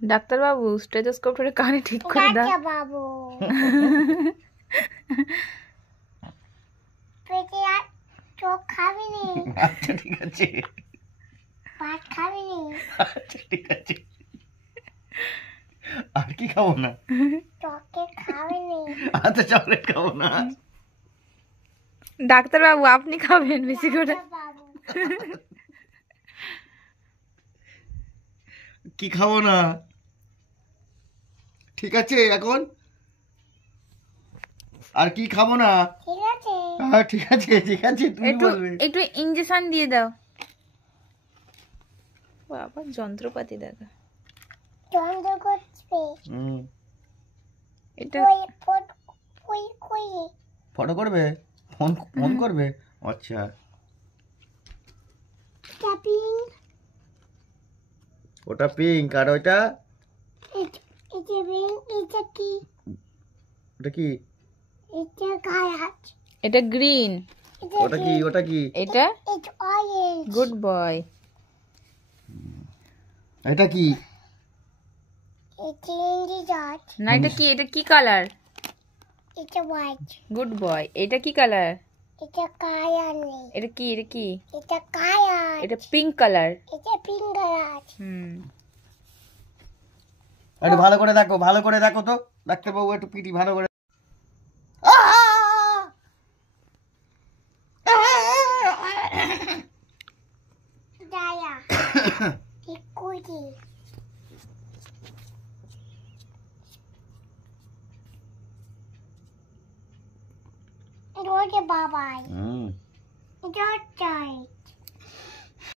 ডাক্তারবাবু স্টেথোস্কোপটা কানে ঠিক করে দাও। ডাক্তারবাবু পেটে আর চোখ খাবি নি। আচ্ছা ঠিক আছে, ভাত খাবি নি। আচ্ছা ঠিক আছে, আর কি খাবো না? চকলেট খাবি নি। আচ্ছা চকলেট খাবো না। ডাক্তারবাবু আপনি খাবেন বেশি করে। ডাক্তারবাবু কি খাবো না? ঠিক আছে এখন, আর কি খাবো না? ঠিক আছে। হ্যাঁ ঠিক আছে ঠিক আছে, তুমি একটু বলবে। একটু ইনজেকশন দিয়ে দাও। বাবা যন্ত্রপাতি দেখা। চন্দ্র করবে। এটা কই ফটো করবে, ফোন ফোন করবে। আচ্ছা ট্যাপিং। ওটা পিঙ্ক, আর ওইটা এটা পিঙ্ক। এটা কি? ওটা কি? এটা গাছ। এটা গ্রিন। ওটা কি? ওটা কি? এটা এটা অরেঞ্জ। Good boy. এটা কি? এটা ইন্ডিজাট। না এটা কি? এটা কি কালার? এটা হোয়াইট। Good boy. এটা কি কালার? এটা কালার নেই। এটা কি? এটা কি? এটা কালার। এটা পিঙ্ক কালার। এটা পিঙ্ক কালার। একটু ভালো করে দেখো, ভালো করে দেখো তো ডাক্তারবাবু, একটু পিটি ভালো করে। দায়া ইকুইটি এটা বাবাই। এটা চাই।